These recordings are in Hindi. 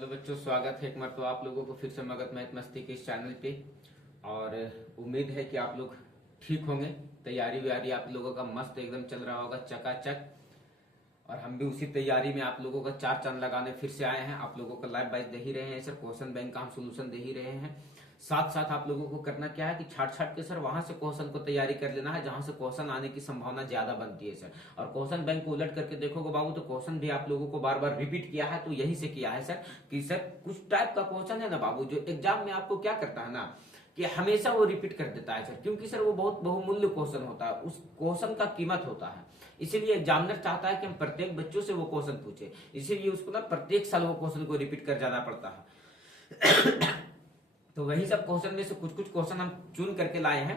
हेलो बच्चों, स्वागत है एक मरतबा आप लोगों को फिर से मगध मैथ मस्ती के इस चैनल पे। और उम्मीद है कि आप लोग ठीक होंगे। तैयारी व्यारी आप लोगों का मस्त एकदम चल रहा होगा, चकाचक। और हम भी उसी तैयारी में आप लोगों का चार चांद लगाने फिर से आए हैं। आप लोगों को लाइव बाइज दे ही रहे हैं सर, क्वेश्चन बैंक का हम सोल्यूशन दे ही रहे हैं। साथ साथ आप लोगों को करना क्या है कि छाट छाट के सर वहां से क्वेश्चन को तैयारी कर लेना है जहां से क्वेश्चन आने की संभावना ज्यादा बनती है सर। और क्वेश्चन बैंक को उलट करके देखोगे बाबू तो क्वेश्चन भी आप लोगों को बार बार रिपीट किया है, तो यही से किया है सर कि सर कुछ टाइप का क्वेश्चन है ना बाबू जो एग्जाम में आपको क्या करता है ना कि हमेशा वो रिपीट कर देता है सर, क्योंकि सर वो बहुत बहुमूल्य क्वेश्चन होता है, उस क्वेश्चन का कीमत होता है। इसीलिए एग्जामिनर चाहता है कि हम प्रत्येक बच्चों से वो क्वेश्चन पूछे, इसीलिए उसको ना प्रत्येक साल वो क्वेश्चन को रिपीट कर जाना पड़ता है। तो वही सब क्वेश्चन में से कुछ कुछ क्वेश्चन हम चुन करके लाए हैं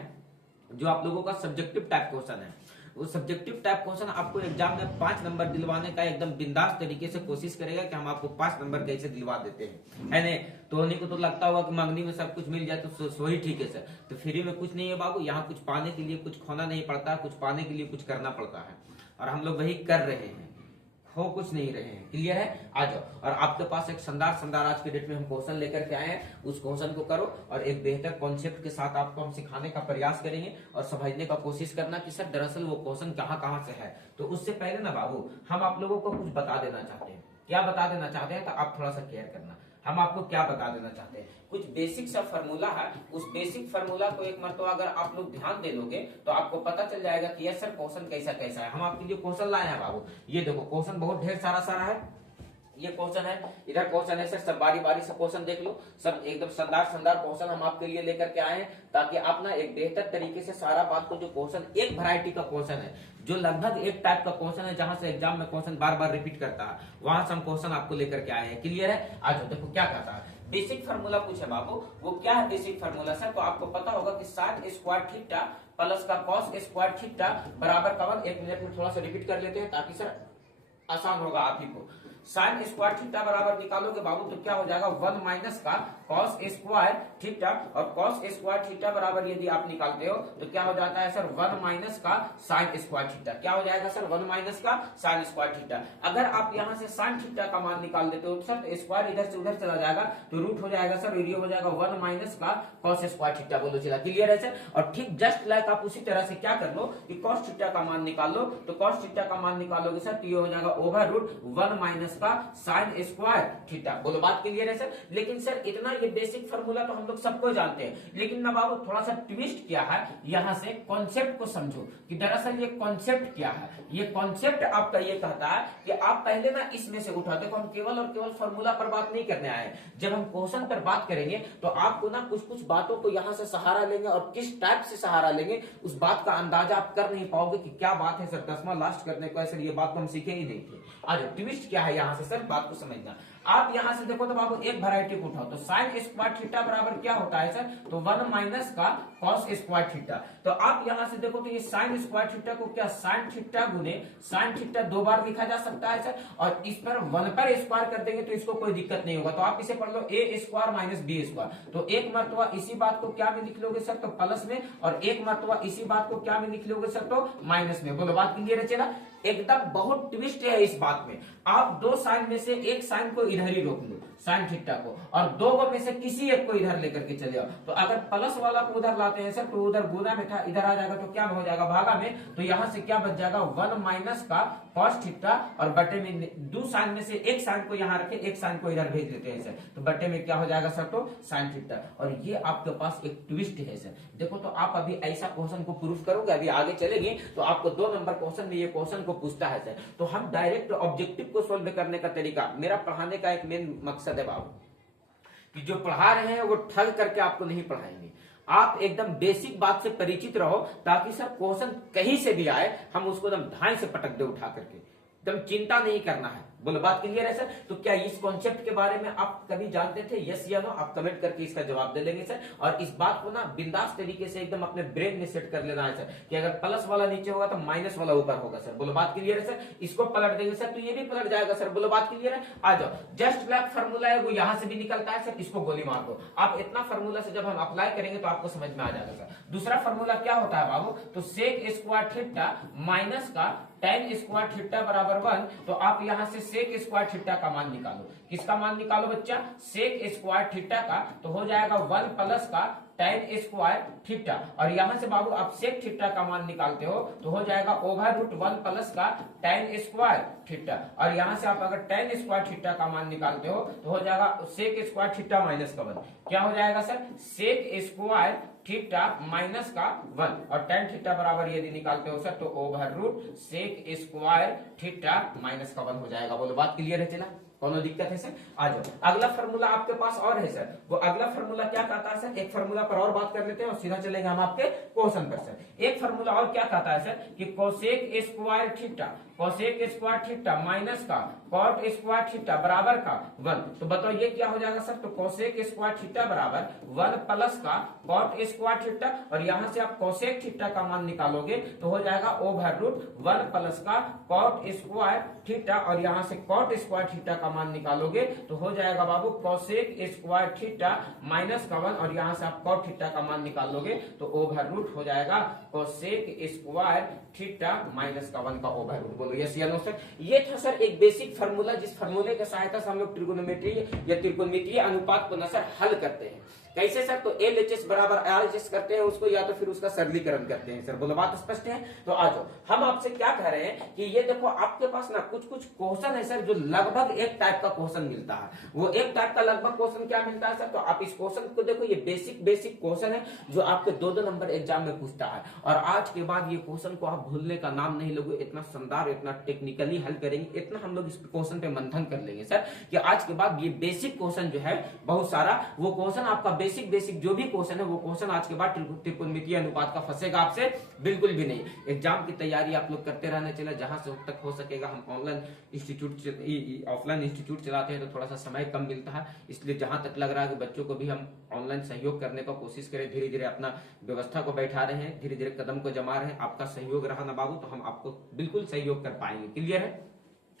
जो आप लोगों का सब्जेक्टिव टाइप क्वेश्चन है। वो सब्जेक्टिव टाइप क्वेश्चन आपको एग्जाम में 5 नंबर दिलवाने का एकदम बिंदास तरीके से कोशिश करेगा कि हम आपको 5 नंबर कैसे दिलवा देते हैं, है नहीं? तो उन्हीं को तो लगता होगा कि मंगनी में सब कुछ मिल जाए तो सही ठीक है सर। तो फ्री में कुछ नहीं है बाबू, यहाँ कुछ पाने के लिए कुछ खोना नहीं पड़ता, कुछ पाने के लिए कुछ करना पड़ता है, और हम लोग वही कर रहे हैं, हो कुछ नहीं रहे हैं। क्लियर है? आ जाओ। और आपके पास एक शानदार आज के डेट में हम क्वेश्चन लेकर के आए हैं, उस क्वेश्चन को करो और एक बेहतर कॉन्सेप्ट के साथ आपको हम सिखाने का प्रयास करेंगे और समझने का कोशिश करना कि सर दरअसल वो क्वेश्चन कहाँ से है। तो उससे पहले ना बाबू हम आप लोगों को कुछ बता देना चाहते हैं। क्या बता देना चाहते हैं? तो आप थोड़ा सा केयर करना। हम आपको क्या बता देना चाहते हैं, कुछ बेसिक सा फॉर्मूला है, उस बेसिक फॉर्मूला को एक मरतबा अगर आप लोग ध्यान दे लोगे तो आपको पता चल जाएगा कि यस सर क्वेश्चन कैसा कैसा है। हम आपके लिए क्वेश्चन लाए हैं बाबू, ये देखो क्वेश्चन बहुत ढेर सारा है। ये क्वेश्चन है, इधर क्वेश्चन है सर, सब बारी बारी से क्वेश्चन देख लो। सब एकदम शानदार क्वेश्चन हम आपके लिए लेकर के आए हैं ताकि आप ना एक बेहतर तरीके से सारा बात को, जो क्वेश्चन एक वैरायटी का क्वेश्चन है, जो लगभग एक टाइप का क्वेश्चन है जहां से एग्जाम में क्वेश्चन बार बार रिपीट करता है, वहां से हम क्वेश्चन आपको लेकर के आए हैं। क्लियर है? आज देखो क्या कहता है, बेसिक फार्मूला पूछे बाबू। वो क्या है बेसिक फार्मूला सर? तो आपको पता होगा कि साइन स्क्वायर थीटा प्लस का कॉस स्क्वायर थीटा बराबर कवन। एक मिनट में थोड़ा सा रिपीट कर लेते हैं ताकि सर आसान होगा आप ही को। साइन स्क्वायर थीटा बराबर निकालोगे बाबू तो क्या हो जाएगा, 1 माइनस का कॉस स्क्वायर थीटा, और कॉस स्क्वायर थीटा बराबर यदि आप निकालते हो तो क्या हो जाता है सर, 1 माइनस का साइन स्क्वायर थीटा। क्या हो जाएगा सर, 1 माइनस का साइन स्क्वायर थीटा। अगर आप यहाँ से साइन थीटा का मान निकाल देते हो तो सर तो स्क्वायर इधर से उधर चला जाएगा तो रूट हो जाएगा सर, ये हो जाएगा 1 माइनस का कॉस स्क्वायर थीटा। बोलो चला, क्लियर है सर? और ठीक जस्ट लाइक आप उसी तरह से क्या कर लो कि कॉस थीटा का मान निकाल लो, तो कॉस थीटा का मान निकालोगे सर तो ये हो जाएगा ओवर रूट 1 माइनस का साइन स्क्वायर थीटा। बोलो बात क्लियर है सर? लेकिन सर इतना ये बेसिक फार्मूला तो हम लोग सबको जानते हैं, लेकिन ना बाबू थोड़ा सा ट्विस्ट किया है, यहाँ से कॉन्सेप्ट को समझो कि दरअसल ये कॉन्सेप्ट क्या है। ये कॉन्सेप्ट आपका ये कहता है कि आप पहले ना इसमें से उठा, देखो हम केवल और केवल फार्मूला पर बात नहीं करने आए। जब हम क्वेश्चन पर बात करेंगे तो आपको ना कुछ कुछ बातों को यहाँ से सहारा लेंगे, और किस टाइप से सहारा लेंगे उस बात का अंदाजा आप कर नहीं पाओगे कि क्या बात है सर, 10वां लास्ट करने को है सर, ये बात तो हम सीखे ही नहीं थे। आज ट्विस्ट क्या है यहाँ से सर, बात को समझना। आप यहां से देखो तो बाबू एक वैरायटी को उठाओ तो साइन स्क्वायर थीटा बराबर क्या होता है सर, तो 1 माइनस का कॉस स्क्वायर थीटा। तो आप यहां से देखो तो ये साइन स्क्वायर थीटा को क्या साइन थीटा गुने साइन थीटा 2 बार लिखा जा सकता है सर, और इस पर 1 पर स्क्वायर कर देंगे तो इसको कोई दिक्कत नहीं होगा। तो आप इसे पढ़ लो ए स्क्वायर माइनस बी स्क्वायर। तो एक मरतबा इसी बात को क्या में लिख लोगे सर, तो प्लस में, और एक मरतबा इसी बात को क्या में लिख लोगे सर, तो माइनस में। बोलो बात क्लियर है? चला एकदम बहुत ट्विस्ट है इस बात में। आप 2 साइन में से एक साइन को इधर ही रोक लो, साइन थीटा को, और 2 में से किसी एक को इधर लेकर के चले जाओ। तो अगर प्लस वाला को उधर लाते हैं सर तो उधर गुना में था, इधर आ जाएगा तो क्या हो जाएगा, भागा में। तो यहां से क्या बच जाएगा, 1 माइनस का कॉस थीटा, और बटे में 2 साइन में से एक साइन को यहाँ रखे, एक साइन को इधर भेज देते हैं सर, तो बटे में क्या हो जाएगा सर, तो साइन थीटा। और ये आपके पास एक ट्विस्ट है सर। देखो तो आप अभी ऐसा क्वेश्चन को प्रूफ करोगे, अभी आगे चलेंगे तो आपको 2 नंबर क्वेश्चन में ये क्वेश्चन को पूछता है सर। तो हम डायरेक्ट ऑब्जेक्टिव को सोल्व करने का तरीका, मेरा पढ़ाने का एक मेन मकसद है बाबू कि जो पढ़ा रहे हैं वो ठग करके आपको नहीं पढ़ाएंगे। आप एकदम बेसिक बात से परिचित रहो ताकि सर क्वेश्चन कहीं से भी आए हम उसको एकदम ढाई से पटक दे उठा करके, एकदम चिंता नहीं करना है। बोलो बात क्लियर है सर? तो क्या इस कॉन्सेप्ट के बारे में आप कभी जानते थे? यस या नो आप कमेंट करके इसका जवाब दे देंगे सर। और इस बात को ना बिंदास तरीके से एकदम अपने ब्रेन में सेट कर लेना है सर कि अगर प्लस वाला नीचे होगा तो माइनस वाला ऊपर होगा सर। बोलो बात क्लियर है सर? इसको पलट देंगे सर तो ये भी पलट जाएगा सर। बोलो बात क्लियर है? आ जाओ, जस्ट लाइक फार्मूला है वो यहां से भी निकलता है सर, इसको गोली मार दो। आप इतना फार्मूला से जब हम अप्लाई करेंगे तो आपको समझ में आ जाएगा सर। दूसरा फार्मूला क्या होता है बाबू, तो सेक स्क्वायर थीटा माइनस का tan स्क्वायर थीटा बराबर 1। तो आप यहां से सेक स्क्वायर थीटा का मान निकालो। किसका मान निकालो बच्चा, सेक स्क्वायर थीटा का, तो हो जाएगा 1 प्लस का tan स्क्वायर थीटा, और यहां से बाबू आप सेक थीटा का मान निकालते हो तो हो जाएगा ओवर रूट 1 प्लस का tan स्क्वायर थीटा, और यहां से आप अगर tan स्क्वायर थीटा का मान निकालते हो तो हो जाएगा सेक स्क्वायर थीटा माइनस का 1, क्या हो जाएगा sir, sec square theta minus का 1, और tan थीटा बराबर यदि निकालते हो सर तो over root sec square theta minus का 1 हो जाएगा। बोलो बात क्लियर है, चला कोनो दिक्कत है सर? आ जाओ, अगला फार्मूला आपके पास और है सर, वो अगला फार्मूला क्या कहता है सर, एक फार्मूला पर और बात कर लेते हैं और सीधा चलेंगे हम आपके क्वेश्चन पर सर। एक फार्मूला और क्या कहता है सर कि cosec square theta, cosec square theta minus का कॉट स्क्वायर थीटा बराबर का 1, तो बताओ ये क्या हो जाएगा सर, तो कोसेक स्क्वायर थीटा बराबर 1 प्लस का कॉट स्क्वायर थीटा, और यहां से आप कोसेक थीटा का मान निकालोगे तो हो जाएगा ओवर रूट 1 प्लस का कॉट स्क्वायर थीटा, और यहां से कॉट स्क्वायर थीटा का मान निकालोगे तो हो जाएगा बाबू कोसेक स्क्वायर थीटा माइनस का 1, और यहां से आप कॉट थीटा का मान निकालोगे तो ओवर रूट हो जाएगा कोसेक स्क्वायर थीटा माइनस का 1 का ओवर रूट। बोलो यस या नो सर? ये था सर एक बेसिक फार्मूला, जिस फार्मूले की सहायता से हम लोग ट्रिगोनोमेट्री या त्रिकोणमितीय अनुपात को न सर हल करते हैं। कैसे सर, तो LHS बराबर RHS करते हैं उसको, या तो फिर उसका सरलीकरण करते हैं सर। बोलो बात स्पष्ट है? तो आ जाओ, हम आपसे क्या कह रहे हैं कि ये देखो आपके पास ना कुछ कुछ क्वेश्चन है सर जो लगभग एक टाइप का क्वेश्चन मिलता है। वो एक टाइप का लगभग क्वेश्चन क्या मिलता है सर, तो आप इस क्वेश्चन को देखो, ये बेसिक क्वेश्चन है जो आपके 2-2 नंबर एग्जाम में पूछता है, और आज के बाद ये क्वेश्चन को आप भूलने का नाम नहीं लोगे। इतना शानदार, इतना टेक्निकली हल करेंगे, इतना हम लोग इस क्वेश्चन पे मंथन कर लेंगे सर कि आज के बाद ये बेसिक क्वेश्चन जो है बहुत सारा, वो क्वेश्चन आपका बेसिक जो भी क्वेश्चन है वो क्वेश्चन आज के बाद त्रिकोणमितीय अनुपात का फंसेगा आपसे बिल्कुल भी नहीं। एग्जाम की तैयारी आप लोग करते रहना चाहिए, जहां से तक हो सकेगा। हम ऑनलाइन इंस्टीट्यूट ऑफलाइन इंस्टीट्यूट चलाते हैं तो थोड़ा सा समय कम मिलता है, इसलिए जहां तक लग रहा है कि बच्चों को भी हम ऑनलाइन सहयोग करने का कोशिश करें। धीरे धीरे अपना व्यवस्था को बैठा रहे हैं, धीरे धीरे कदम को जमा रहे हैं। आपका सहयोग रहा ना बाबू तो हम आपको बिल्कुल सहयोग कर पाएंगे। क्लियर है?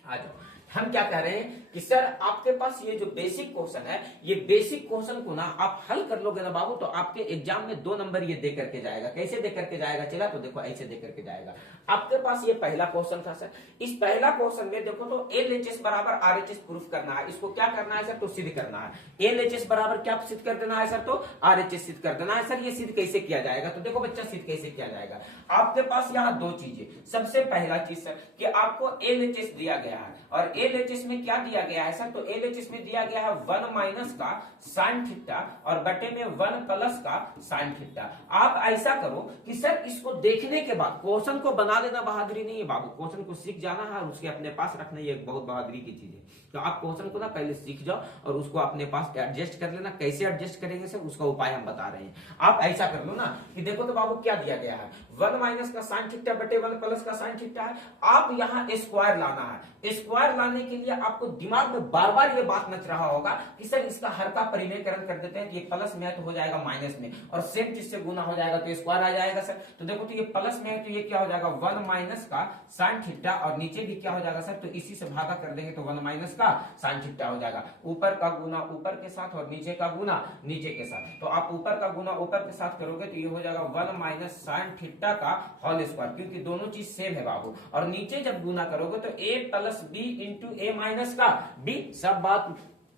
आ जाओ, हम क्या कह रहे हैं कि सर आपके पास ये जो बेसिक क्वेश्चन है, ये बेसिक क्वेश्चन को ना आप हल कर लोगे ना बाबू तो आपके एग्जाम में 2 नंबर ये दे करके जाएगा। कैसे दे करके जाएगा चला, तो देखो ऐसे दे करके जाएगा। आपके पास ये पहला क्वेश्चन था सर, इस पहला क्वेश्चन में देखो तो LHS बराबर RHS प्रूफ करना है। इसको क्या करना है सर, तो सिद्ध करना है। LHS बराबर क्या सिद्ध कर देना है सर, तो RHS सिद्ध कर देना है। सर ये सिद्ध कैसे किया जाएगा, तो देखो बच्चा सिद्ध कैसे किया जाएगा। आपके पास यहाँ 2 चीजें, सबसे पहला चीज सर कि आपको LHS दिया गया है, और LHS में क्या दिया गया है सर, तो LHS में दिया गया है 1 माइनस का साइन थीटा और बटे में 1 प्लस का साइन थीटा। आप ऐसा करो कि सर इसको देखने के बाद क्वेश्चन को बना लेना बहादुरी नहीं है बाबू, क्वेश्चन को सीख जाना है और उसके अपने पास रखना, ये एक बहुत बहादुरी की चीज है। तो आप क्वेश्चन को ना पहले सीख जाओ और उसको अपने पास एडजस्ट कर लेना। कैसे एडजस्ट करेंगे सर, उसका उपाय हम बता रहे हैं। आप ऐसा कर लो ना कि देखो तो बाबू क्या दिया गया है, 1 माइनस का साइन थीटा बटे 1 प्लस का साइन थीटा है। आप यहाँ स्क्वायर लाना है। स्क्वायर लाने के लिए आपको दिमाग में बार बार ये बात नच रहा होगा कि सर इसका हर का परिमेयकरण कर देते हैं कि ये प्लस में है तो हो जाएगा माइनस में, और सेम चीज से गुना हो जाएगा तो स्क्वायर आ जाएगा सर। तो देखो तो ये प्लस में है तो ये क्या हो जाएगा 1 माइनस का साइन थीटा, और नीचे भी क्या हो जाएगा सर, तो इसी से भागा कर देंगे तो 1 माइनस का साइन थीटा हो जाएगा। ऊपर का गुना ऊपर के साथ और नीचे का गुना नीचे के साथ, तो आप ऊपर का गुना ऊपर के साथ करोगे तो ये हो जाएगा 1 माइनस साइन थीटा का होल स्क्वायर, क्योंकि दोनों चीज सेम है बाबू। और नीचे जब गुना करोगे तो a plus B into A minus का बी, सब बात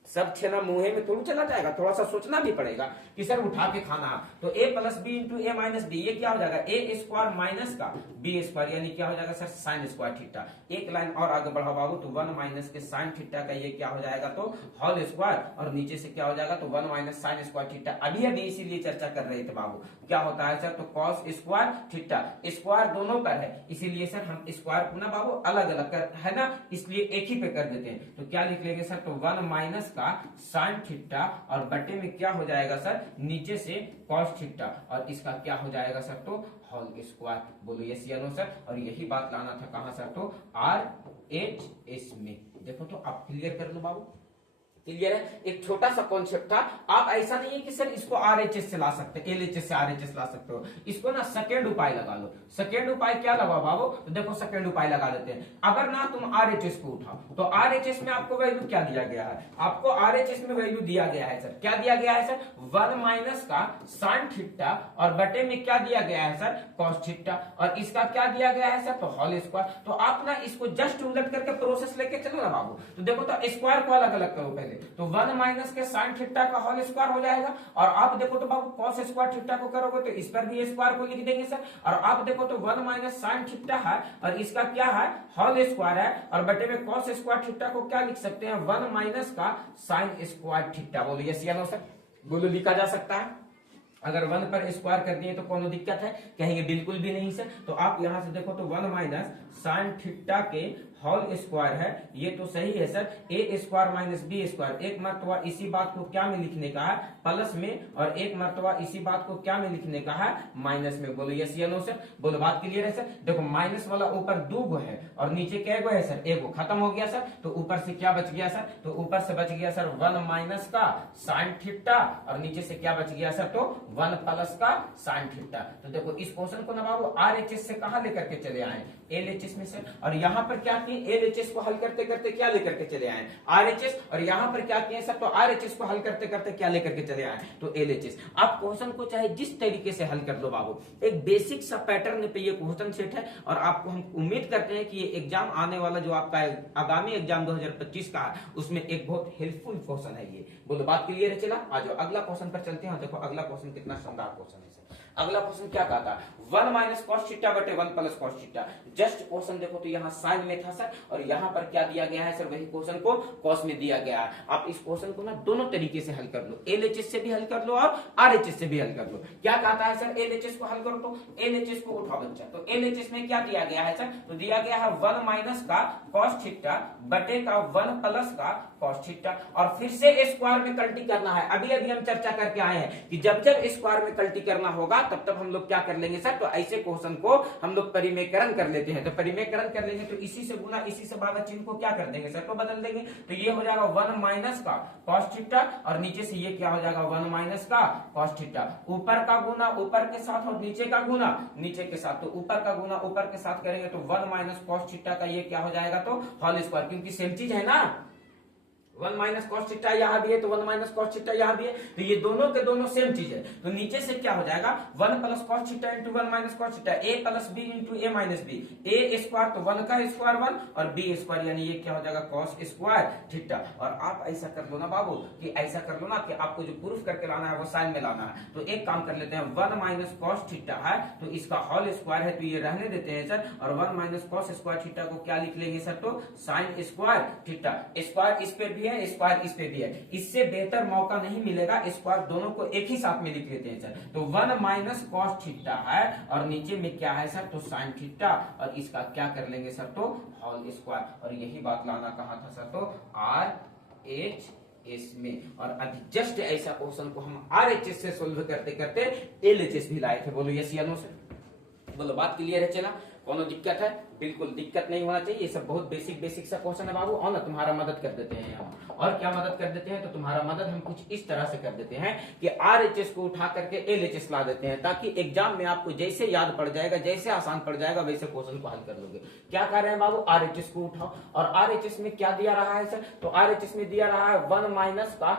सब छेना मुंह में थोड़ा चला जाएगा, थोड़ा सा सोचना भी पड़ेगा कि सर उठा के खाना। तो a plus B into A minus B, ये क्या हो जाएगा ए स्क्वायर माइनस का बी स्क्वायर, यानी क्या हो जाएगा सर साइन स्क्वायर थीटा। एक लाइन और आगे बढ़ा बाबू तो 1 माइनस के साइन थीटा का ये क्या हो जाएगा तो होल स्क्वायर, और नीचे से क्या हो जाएगा तो 1 माइनस साइन स्क्वायर थीटा। अभी इसीलिए चर्चा कर रहे थे बाबू, क्या होता है सर तो कॉस स्क्वायर थीटा। स्क्वायर दोनों पर है इसीलिए सर हम स्क्वायर को ना बाबू अलग अलग कर है ना, इसलिए एक ही पे कर देते हैं। तो क्या लिख लेंगे सर तो 1 माइनस का साइन थीटा और बटे में क्या हो जाएगा सर नीचे से कॉस थीटा, और इसका क्या हो जाएगा सर तो होल स्क्वायर। बोलो यस या नो सर? और यही बात लाना था कहां सर तो RHS में। देखो तो आप क्लियर कर लो बाबू, क्लियर है? एक छोटा सा कॉन्सेप्ट था। आप ऐसा नहीं है कि सर इसको आरएचएस से ला सकते, एलएचएस से आरएचएस ला सकते हो, इसको ना सेकेंड उपाय लगा लो। सेकेंड उपाय क्या लगा बाबू? तो देखो सेकेंड उपाय लगा देते हैं। अगर ना तुम आरएचएस को उठाओ तो आरएचएस में आपको वैल्यू क्या दिया गया है? आपको आरएचएस में वैल्यू दिया गया है सर, क्या दिया गया है सर? 1 माइनस का साइन थीटा और बटे में क्या दिया गया है सर? कॉस थीटा, और इसका क्या दिया गया है सर? तो होल स्क्वायर। तो आप ना इसको जस्ट उलट करके प्रोसेस लेके चलो ना बाबू। तो देखो तो स्क्वायर को अलग अलग करो पहले, तो 1 माइनस के साइन थीटा का होल स्क्वायर हो जाएगा, और आप देखो तो बाबू कॉस स्क्वायर थीटा को करोगे तो इस पर भी स्क्वायर को लिख देंगे सर, और आप देखो तो 1 माइनस साइन थीटा है और इसका क्या है? होल स्क्वायर है, और बटे में कॉस स्क्वायर थीटा को क्या लिख सकते हैं? 1 माइनस का साइन स्क्वायर थीटा। बोलो यस या नो सर? बोलो लिखा जा सकता है। अगर 1 पर स्क्वायर कर दिए तो कौन दिक्कत है? कहेंगे बिल्कुल भी नहीं सर। तो आप यहां से देखो तो 1 माइनस साइन थीटा के होल स्क्वायर है, ये तो सही है सर। ए स्क्वायर माइनस बी स्क्वायर, एक मर्तबा इसी बात को क्या में लिखने का है? प्लस में, और एक मर्तबा इसी बात को क्या में लिखने का है? माइनस में। बोलो यस या नो सर? बोलो बात क्लियर है सर? देखो माइनस वाला ऊपर 2 गो है और नीचे क्या गो है सर? 1 गो, खत्म हो गया सर। तो ऊपर से क्या बच गया सर? तो ऊपर से बच गया सर 1 माइनस का साइन थीटा, और नीचे से क्या बच गया सर? तो 1 प्लस का साइन थीटा। तो देखो इस क्वेश्चन को ना बाबू आरएचएस से कहां लेकर के चले आए? एलएचएस में सर। और यहाँ पर क्या किए? एलएचएस को हल करते करते क्या लेकर के चले आए? आरएचएस। और यहाँ पर क्या किए सर? तो आरएचएस को हल करते करते क्या लेकर के चले आए? तो एलएचएस। आप क्वेश्चन को चाहे जिस तरीके से हल कर लो बाबू, एक बेसिक सा पैटर्न पे ये क्वेश्चन सेट है, और आपको हम उम्मीद करते हैं कि ये एग्जाम आने वाला जो आपका आगामी एग्जाम 2025 का है उसमें एक बहुत हेल्पफुल क्वेश्चन है ये। बोलो बात क्लियर है? चला आ जाओ अगला क्वेश्चन पर चलते हैं। देखो अगला क्वेश्चन कितना शानदार क्वेश्चन है सर। अगला क्वेश्चन क्या कहता है? 1 माइनस कॉस थीटा बटे 1 plus cos theta. Just question देखो तो यहाँ साइन में था सर, और यहाँ पर क्या दिया गया है सर? वही क्वेश्चन को कॉस में दिया गया है। आप इस क्वेश्चन को ना दोनों तरीके से हल कर लो, एलएचएस से भी हल कर लो और आरएचएस से भी हल कर लो। क्या कहता है सर? एलएचएस को हल करो तो एलएचएस को उठाओ बच्चा। तो एलएचएस में क्या दिया गया है सर? तो दिया गया है 1 माइनस का कॉस थीटा बटे का 1 प्लस का कॉस थीटा, और फिर से स्क्वायर में कल्टी करना है। अभी अभी हम चर्चा करके आए हैं कि जब जब स्क्वायर में कल्टी करना होगा तब तब हम लोग क्या कर लेंगे सर? तो ऐसे क्वेश्चन को हम लोग परिमेयकरण कर लेते हैं। तो परिमेयकरण कर लेंगे तो इसी से गुना, इसी से बाबा चिन्ह को क्या कर देंगे सर? तो बदल देंगे। तो ये हो जाएगा 1 माइनस का कॉस थीटा, और नीचे से ये क्या हो जाएगा? 1 माइनस का कॉस थीटा। ऊपर का गुना ऊपर के साथ और नीचे का गुना नीचे के साथ। तो ऊपर का गुना ऊपर के साथ करेंगे तो 1 माइनस कॉस थीटा का ये क्या हो जाएगा? तो होल स्क्वायर, क्योंकि सेम चीज है ना। 1 माइनस कॉस थीटा यहाँ भी है तो 1 माइनस कॉस थीटा यहाँ भी है, तो ये दोनों के दोनों सेम चीज है। तो नीचे से क्या हो जाएगा? 1 plus cos theta into 1 minus cos theta, A plus B into A minus B. A square तो 1 का स्क्वायर 1, और बी स्क्वायर यानी ये क्या हो जाएगा? Cos square theta. और आप ऐसा कर लो ना बाबू, कि ऐसा कर लो ना कि आपको जो प्रूफ करके लाना है वो साइन में लाना है। तो एक काम कर लेते हैं, 1 माइनस कॉस थीटा है तो इसका होल स्क्वायर है तो ये रहने देते हैं सर, और 1 माइनस कॉस स्क्वायर थीटा को क्या लिख लेंगे सर? तो साइन स्क्वायर थीटा। स्क्वायर इस पे भी है, स्क्वायर इस पे भी है, इससे बेहतर मौका नहीं मिलेगा। स्क्वायर दोनों को एक ही साथ में लिख लेते हैं सर। तो 1 माइनस कॉस थीटा है और नीचे में क्या है सर? तो साइन थीटा, और इसका क्या कर लेंगे सर? तो होल स्क्वायर। और यही बात लाना कहा था सर? तो आरएचएस में। और अभी जस्ट ऐसा क्वेश्चन को हम आरएचएस से सोल्व करते करते एलएचएस भी लाए थे। बोलो यस या नो सर? बोलो बात क्लियर है? चला कोनो दिक्कत है? बिल्कुल दिक्कत नहीं होना चाहिए। ये सब बहुत बेसिक सा क्वेश्चन है बाबू। और ना तुम्हारा मदद कर देते हैं यहाँ। और क्या मदद कर देते हैं? तो तुम्हारा मदद हम कुछ इस तरह से कर देते हैं कि आरएचएस को उठा करके एलएचएस ला देते हैं, ताकि एग्जाम में आपको जैसे याद पड़ जाएगा, जैसे आसान पड़ जाएगा, वैसे क्वेश्चन को हल कर लोगे। क्या कर रहे हैं बाबू? आरएचएस को उठाओ। और आरएचएस में क्या दिया रहा है सर? तो आरएचएस में दिया रहा है 1 माइनस का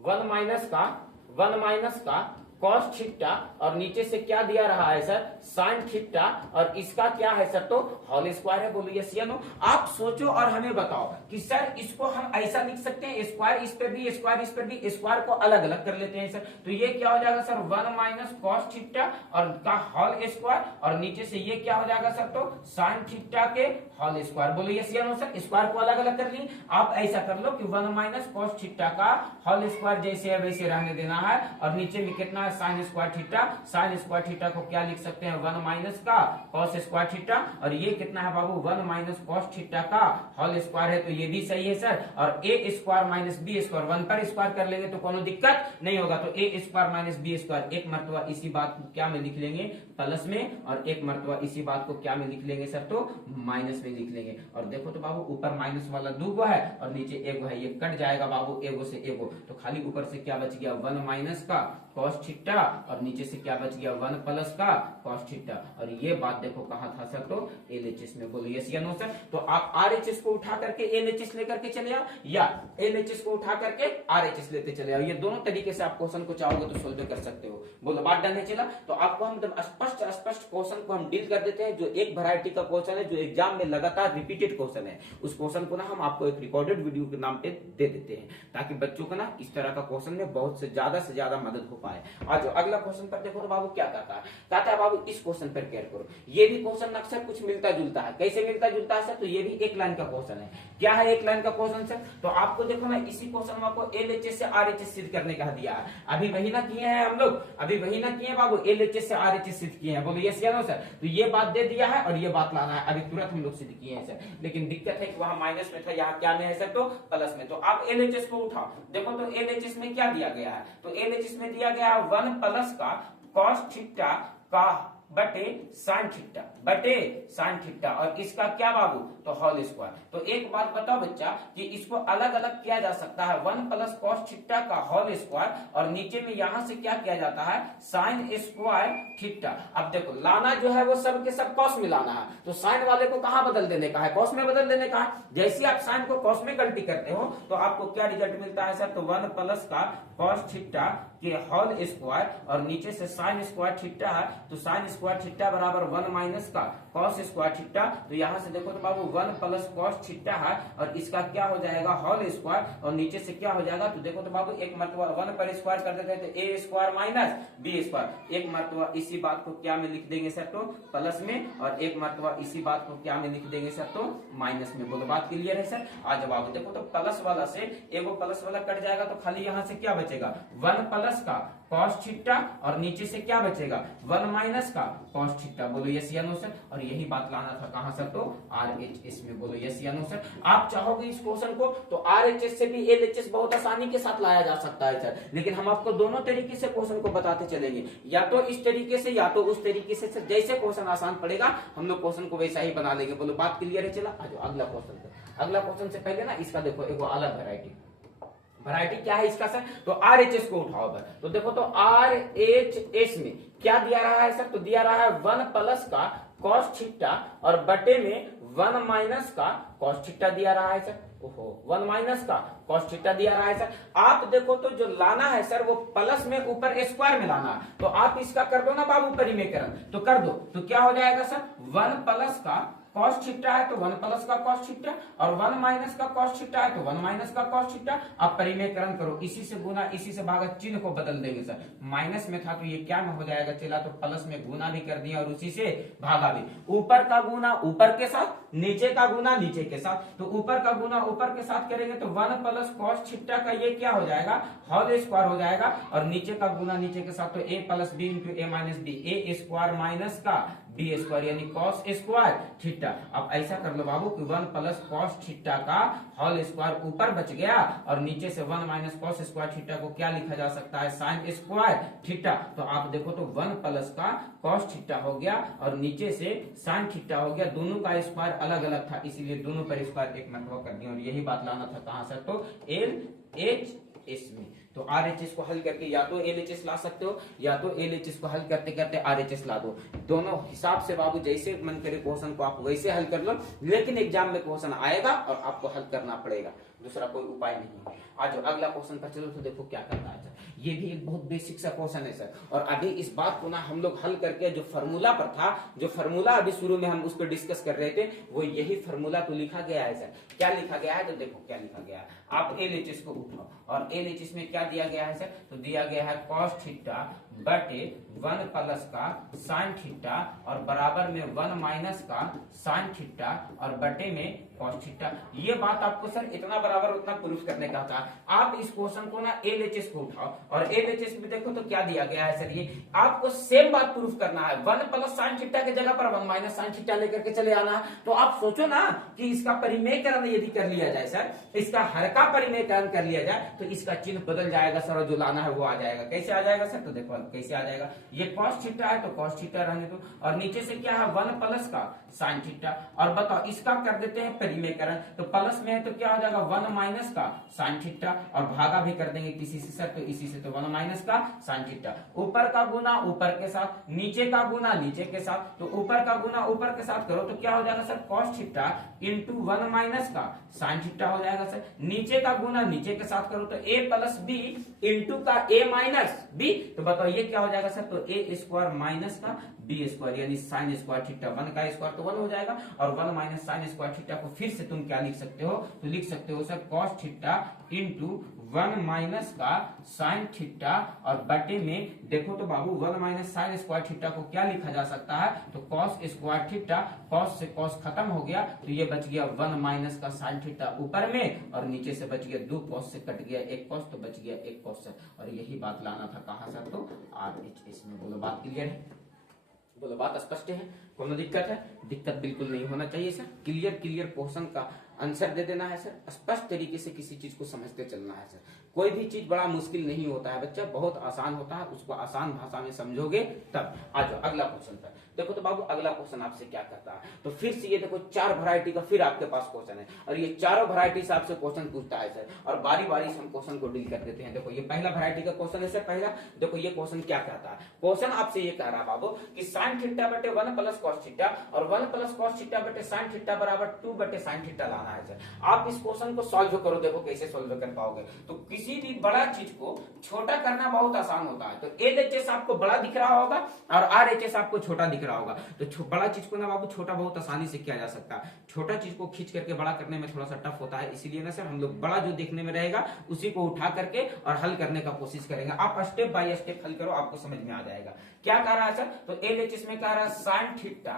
1 माइनस का कॉस थीटा, और नीचे से क्या दिया रहा है सर? साइन थीटा, और इसका क्या है सर? तो होल स्क्वायर है। बोलो यस या नो? आप सोचो और हमें बताओ कि सर इसको हम ऐसा लिख सकते हैं, स्क्वायर इस पे भी, स्क्वायर इस पे भी, स्क्वायर को अलग अलग कर लेते हैं सर। तो ये क्या हो जाएगा सर? 1 माइनस कॉस थीटा और का होल स्क्वायर, और नीचे से ये क्या हो जाएगा सर? तो साइन थीटा के होल स्क्वायर। बोलो यस या नो सर? स्क्वायर को अलग अलग कर ली। आप ऐसा कर लो कि 1 माइनस कॉस थीटा का होल स्क्वायर जैसे है वैसे रहने देना है, और नीचे में कितना sign square theta, sign square theta को क्या लिख सकते हैं 1 माइनस का कॉस स्क्वायर थीटा, और ये कितना है बाबू 1 माइनस कॉस थीटा का होल स्क्वायर है, तो ये भी सही है सर। और ए स्क्वायर माइनस बी स्क्वायर 1 पर स्क्वायर कर लेंगे तो कोनो दिक्कत नहीं होगा, तो ए स्क्वायर माइनस बी स्क्वायर एक मरतबा इसी बात को क्या में लिख लेंगे प्लस में, और एक मरतबा इसी बात को क्या में लिख लेंगे सर तो माइनस में लिख लेंगे। और देखो तो बाबू ऊपर माइनस वाला 2 है और नीचे 1 है, ये कट जाएगा बाबू एगो से एगो, तो खाली ऊपर से क्या बच गया 1 माइनस का कॉस थीटा और नीचे से क्या बच गया 1 प्लस का कॉस थीटा। और ये बात देखो कहा था सर तो एलएचएस में, बोलो यस या नो सर। तो आप आरएचएस को उठा करके एलएचएस लेकर के चले आओ या एलएचएस को उठा करके आरएचएस लेते चले आओ, ये दोनों तरीके से आप क्वेश्चन को चाहोगे तो सोल्व कर सकते हो। बोलो बात डन है चला। तो आपको हम स्पष्ट क्वेश्चन को हम डील कर देते हैं, जो एक वैरायटी का क्वेश्चन है जो एग्जाम में लगातार रिपीटेड क्वेश्चन है, उस क्वेश्चन को ना हम आपको एक रिकॉर्डेड वीडियो के नाम पे दे देते हैं, ताकि बच्चों को ना इस तरह का क्वेश्चन में बहुत से ज्यादा मदद हो पाए। आज अगला क्वेश्चन पर देखो तो बाबू क्या कहता है बाबू इस क्वेश्चन पर केयर करो। ये भी क्वेश्चन अक्सर कुछ मिलता जुलता है, कैसे मिलता जुलता है सर, तो ये भी एक लाइन का क्वेश्चन है। क्या है एक लाइन का क्वेश्चन सर, तो आपको देखो ना इसी क्वेश्चन में आपको एलएचएस से आरएचएस सिद्ध करने का दिया है, अभी वही ना किए हैं हम लोग, अभी वही ना किए बाबू, एलएचएस से आरएचएस सिद्ध किए हैं, बोलो यस या नो सर। तो ये बात दे दिया है और ये बात लाना है, अभी तुरंत हम लोग सिद्ध किए हैं सर, लेकिन दिक्कत है कि वहां माइनस में था, यहाँ क्या में है सर तो प्लस में। तो आप एलएचएस को उठाओ, देखो तो एलएचएस में क्या दिया गया है, तो एलएचएस में दिया गया है 1 प्लस का कॉस थीटा का बटे साइन थीटा और इसका क्या बाबू तो होल स्क्वायर। तो एक बात बताओ बच्चा कि इसको अलग अलग किया जा सकता है 1 प्लस कॉस थीटा का होल स्क्वायर और नीचे में यहां से क्या किया जाता है साइन स्क्वायर थीटा। अब देखो लाना जो है वो सब के सब कॉस में लाना है, तो साइन वाले को कहां बदल देने का है, कॉस में बदल देने का है। जैसे आप साइन को कॉस में गलती करते हो तो आपको क्या रिजल्ट मिलता है सर, तो 1 प्लस का कॉस थीटा के होल स्क्वायर और नीचे से साइन स्क्वायर थीटा है, तो साइन स्क्वायर थीटा बराबर 1 माइनस का कॉस स्क्वायर थीटा। तो यहां से देखो तो बाबू 1 प्लस कॉस थीटा है और इसका क्या हो जाएगा होल स्क्वायर और नीचे से क्या हो जाएगा, तो देखो तो बाबू एक मरतबा 1 पर स्क्वायर कर देते हैं तो ए स्क्वायर माइनस बी स्क्वायर, एक मरतबा इसी बात को क्या में लिख देंगे सर तो प्लस में और एक मरतबा इसी बात को क्या में लिख देंगे सर तो माइनस में। बोलो बात क्लियर है सर। आज बाबू देखो तो प्लस वाला से एगो प्लस वाला कट जाएगा तो खाली यहाँ से क्या बचेगा 1 प्लस का कॉस थीटा और नीचे से क्या बचेगा 1 माइनस का कॉस थीटा। बोलो यस या नो सर। और यही बात लाना था कहां सर तो आरएचएस में। बोलो यस या नो सर। आप चाहोगे इस क्वेश्चन को तो आरएचएस से भी एलएचएस बहुत आसानी के साथ लाया जा सकता है सर, लेकिन हम आपको दोनों तरीके से क्वेश्चन को बताते चलेंगे, या तो इस तरीके से या तो उस तरीके से सर, जैसे क्वेश्चन आसान पड़ेगा हम लोग क्वेश्चन को वैसा ही बना लेंगे। बोलो बात क्लियर है। चला आज अगला क्वेश्चन। अगला क्वेश्चन से पहले ना इसका देखो एक अलग वैरायटी क्या है इसका सर, तो आरएचएस को उठाओ। तो देखो तो आरएचएस में क्या दिया रहा है सर, तो दिया रहा है 1 प्लस का कॉस थीटा और बटे में 1 माइनस का कॉस थीटा दिया रहा है सर। ओहो 1 माइनस का कॉस थीटा दिया रहा है सर। आप देखो तो जो लाना है सर वो प्लस में ऊपर स्क्वायर में लाना है, तो आप इसका कर दो ना बाबू परिमेकरण, तो कर दो तो क्या हो जाएगा सर 1 प्लस का कॉस थीटा है तो 1 प्लस का कॉस थीटा और 1 माइनस का कॉस थीटा है तो 1 माइनस का कॉस थीटा। आप परिमेयकरण करो, इसी से गुना इसी से भागा, चिन्ह को बदल देंगे सर। माइनस में था तो ये क्या में हो जाएगा, चला तो प्लस में गुना भी कर दिया और उसी से भागा भी। ऊपर का गुना ऊपर के साथ, नीचे का गुना नीचे के साथ, तो ऊपर का गुना ऊपर के साथ करेंगे तो 1 प्लस कॉस थीटा का ये क्या हो जाएगा होल स्क्वायर हो जाएगा और नीचे का गुना नीचे के साथ तो a plus B into A minus B, A square minus का बी स्क्वायर यानी कॉस स्क्वायर थीटा। अब ऐसा कर लो बाबू कि 1 प्लस कॉस थीटा का होल स्क्वायर ऊपर बच गया और नीचे से 1 माइनस कॉस स्क्वायर थीटा को क्या लिखा जा सकता है साइन स्क्वायर थीटा। तो आप देखो तो 1 प्लस का कॉस थीटा हो गया और नीचे से साइन थीटा हो गया, दोनों का स्क्वायर अलग अलग था इसीलिए दोनों पर स्क्वायर एक मरतबा कर दिया और यही बात लाना था कहां सर तो एलएचएस में। तो आरएचएस को हल करके या तो एलएचएस ला सकते हो या तो एलएचएस को हल करते करते आरएचएस ला दो, दोनों हिसाब से बाबू जैसे मन करे क्वेश्चन को आप वैसे हल कर लो, लेकिन एग्जाम में क्वेश्चन आएगा और आपको हल करना पड़ेगा, दूसरा कोई उपाय नहीं है। आज अगला क्वेश्चन पर चलो तो देखो क्या करना है सर। ये भी एक बहुत बेसिक सा क्वेश्चन है सर और अभी इस बात को ना हम लोग हल करके जो फार्मूला पर था, जो फार्मूला अभी शुरू में हम उस पर डिस्कस कर रहे थे वो यही फार्मूला तो लिखा गया है सर। क्या लिखा गया है तो देखो क्या लिखा गया है। आप एलएचएस को उठाओ और एलएचएस में क्या दिया गया है सर, तो दिया गया है cos थीटा बटे 1 प्लस का साइन थीटा और बराबर में 1 माइनस का साइन थीटा और बटे में कॉस थीटा। ये बात आपको सर इतना बराबर उतना प्रूफ करने का था। आप इस क्वेश्चन को ना एलएचएस को उठाओ और एलएचएस में देखो तो क्या दिया गया है सर, ये आपको सेम बात प्रूफ करना है। 1 प्लस साइन थीटा की जगह पर 1 माइनस साइन थीटा लेकर के चले आना है। तो आप सोचो ना कि इसका परिमेयकरण यदि कर लिया जाए सर, इसका हर का परिमेयकरण कर लिया जाए तो इसका चिन्ह बदल जाएगा सर, और जो लाना है वो आ जाएगा। कैसे आ जाएगा सर, तो देखो कैसे आ जाएगा। ये कॉस थीटा है तो कॉस थीटा रहने दो, और नीचे से क्या है 1 प्लस का साइन थीटा, और बताओ इसका कर देते हैं परिमेयकरण, तो प्लस में है तो क्या हो जाएगा 1 माइनस का साइन थीटा, और भागा भी कर देंगे किसी से सर, तो इसी से तो 1 माइनस का साइन थीटा। ऊपर का गुना ऊपर के साथ, नीचे का गुना नीचे के साथ, तो ऊपर का गुना ऊपर के साथ करो तो क्या हो जाएगा sir cos theta into 1 minus का साइन थीटा हो जाएगा सर। नीचे का गुना नीचे के साथ करो तो a प्लस बी इंटू का a माइनस बी, तो बताओ ये क्या हो जाएगा सर, तो a स्क्वायर माइनस का बी स्क्वायर, यानी साइन स्क्वायर थीटा। 1 का स्क्वायर तो 1 हो जाएगा, और 1 माइनस साइन स्क्वायर थीटा को फिर से तुम क्या लिख सकते हो, तो लिख सकते हो sir cos theta into 1 minus का साइन थीटा, और बटे में देखो तो बाबू 1 माइनस साइन स्क्वायर थीटा को क्या लिखा जा सकता है, तो कॉस स्क्वायर थीटा, कॉस से कॉस खत्म हो गया तो ये बच गया 1 माइनस का साइन थीटा ऊपर में, और नीचे से बच गया 2 कॉस से कट गया 1 कॉस, तो बच गया 1 कॉस सर। और यही बात लाना था कहां सर, तो RHS में। बोलो बात क्लियर है, बोलो बात स्पष्ट है, कोनो दिक्कत है? दिक्कत बिल्कुल नहीं होना चाहिए सर। क्लियर क्लियर क्वेश्चन का आंसर दे देना है सर, स्पष्ट तरीके से किसी चीज को समझते चलना है सर। कोई भी चीज बड़ा मुश्किल नहीं होता है बच्चा, बहुत आसान होता है, उसको आसान भाषा में समझोगे तब। आ जाओ अगला क्वेश्चन पर। देखो तो बाबू अगला क्वेश्चन आपसे क्या करता है, तो फिर से ये देखो 4 वैरायटी का फिर आपके पास क्वेश्चन है, और ये चारों वैरायटी से आपसे क्वेश्चन पूछता है सर, और बारी बारी से हम क्वेश्चन को डील कर देते हैं। देखो ये पहला वैरायटी का क्वेश्चन है सर। पहला देखो ये क्वेश्चन क्या कहता है, क्वेश्चन आपसे ये कह रहा है बाबू कि साइन थीटा बटे 1 प्लस कॉस थीटा और 1 प्लस कॉस थीटा बटे साइन थीटा बराबर 2 बटे साइन थीटा लाना है सर। आप इस क्वेश्चन को सॉल्व करो, देखो कैसे सॉल्व कर पाओगे। तो किसी भी बड़ा चीज को छोटा करना बहुत आसान होता है। तो एलएचएस आपको बड़ा दिख रहा होगा और आरएचएस आपको छोटा दिख रहा होगा, तो बड़ा चीज को ना बाबू छोटा बहुत आसानी से किया जा सकता है। छोटा चीज को खींच करके बड़ा करने में थोड़ा सा टफ होता है, इसीलिए ना सर हम लोग बड़ा जो देखने में रहेगा उसी को उठा करके और हल करने का कोशिश करेंगे। आप स्टेप बाय स्टेप हल करो, आपको समझ में आ जाएगा। क्या कह रहा है सर, तो एलएचएस में कह रहा है साइन थीटा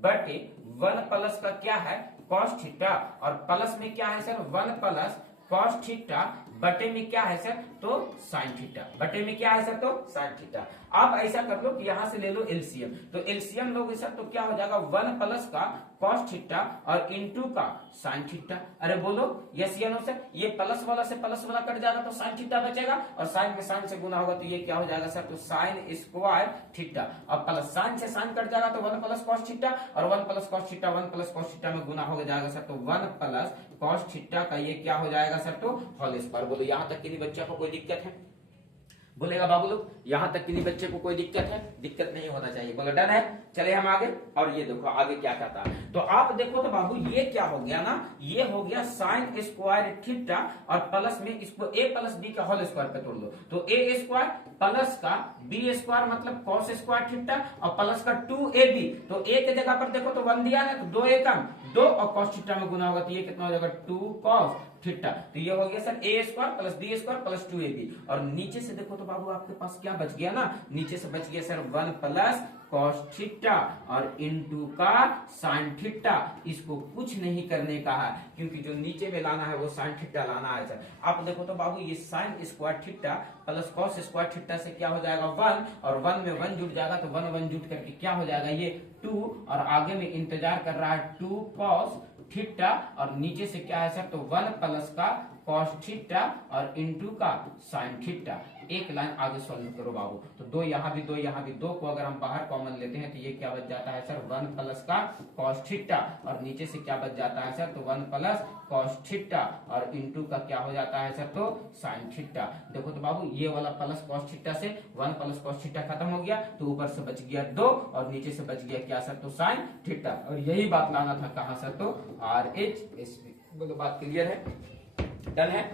बटे 1 प्लस का क्या है कॉस थीटा, और प्लस में क्या है सर 1 प्लस कॉस थीटा बटे में क्या है सर, तो साइन थीटा, बटे में क्या है सर, तो साइन थीटा। आप ऐसा कर लो कि यहां से ले लो एलसीएम, तो एलसीएम लोगे सर तो क्या हो जाएगा 1 प्लस का कॉस थीटा और इंटू का साइन थीटा। अरे बोलो यस या नो सर, ये प्लस वाला से प्लस वाला कट जाएगा तो साइन थीटा बचेगा, और साइन में साइन से गुना होगा तो ये क्या हो जाएगा सर, तो साइन स्क्वायर थीटा, और प्लस साइन से साइन कट जाएगा तो 1 प्लस कॉस थीटा, और 1 plus cos theta 1 plus cos theta में गुना हो जाएगा सर, तो 1 प्लस कॉस थीटा का ये क्या हो जाएगा सर, तो होल स्क्वायर। बोलो यहाँ तक किसी बच्चे को कोई दिक्कत है? बोलेगा बाबू लोग यहां तक कि नहीं बच्चे को कोई दिक्कत है? दिक्कत नहीं होना चाहिए। बोलो डन है। चले हम आगे, और ये देखो आगे क्या कहता है, तो आप देखो तो बाबू ये क्या हो गया ना, ये हो गया साइन स्क्वायर थीटा, और प्लस में इसको a प्लस बी का होल स्क्वायर पे तोड़ दो, तो a स्क्वायर प्लस का b स्क्वायर मतलब कॉस स्क्वायर थीटा, और प्लस का 2ab, तो a के जगह पर देखो तो 1 दिया ना, तो 2 एकम 2, और कॉस थीटा में गुना होगा तो ये कितना हो जाएगा 2 कॉस थीटा। तो ये हो गया sir a square plus b square plus 2ab, और नीचे से देखो तो बाबू आपके पास क्या बच गया ना, नीचे से बच गया सर 1 प्लस कॉस थीटा और इनटू का साइन थीटा। इसको कुछ नहीं करने का है, क्योंकि जो नीचे में लाना है वो साइन थीटा लाना है सर। आप देखो तो बाबू ये sign square theta plus cos square theta से क्या हो जाएगा 1, और 1 में 1 जुड़ जाएगा तो 1 1 जुड़ करके क्या हो जाएगा ये 2, और आगे में इंतजार कर रहा है 2 कॉस थीटा, और नीचे से क्या है सर, तो 1 प्लस का कॉस थीटा और इनटू का साइन थीटा। एक लाइन आगे सॉल्व करो बाबू, तो 2 यहाँ भी 2 यहाँ भी 2 को अगर हम बाहर कॉमन लेते हैं तो ये क्या बच जाता है सर 1 प्लस का कॉस थीटा, और नीचे से क्या बच जाता है सर, तो 1 प्लस कॉस थीटा और इनटू का क्या हो जाता है सर, तो साइन थीटा। देखो तो बाबू ये वाला प्लस कॉस थीटा से 1 प्लस कॉस थीटा खत्म हो गया, तो ऊपर से बच गया 2 और नीचे से बच गया क्या सर, तो साइन थीटा। और यही बात लाना था कहां सर, तो RHS। बोलो बात क्लियर है, डन है।